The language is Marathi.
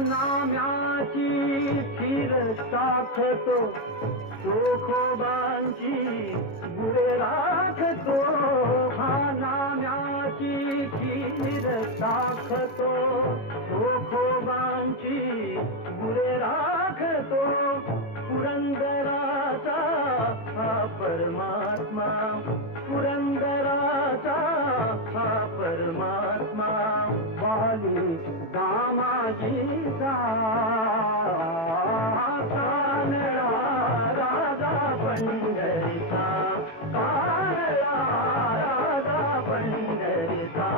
नाम्याची खीर टाकतो चोखोबांची गुरे राखतो हा नाम्याची खीर टाकतो चोखोबांची गुरे राखतो पुरंदराचा हा परमात्मा पुरंदराचा हा परमात्मा वाली दामाजीचा कानडा राजा पंढरीचा कानडा राजा पंढरीचा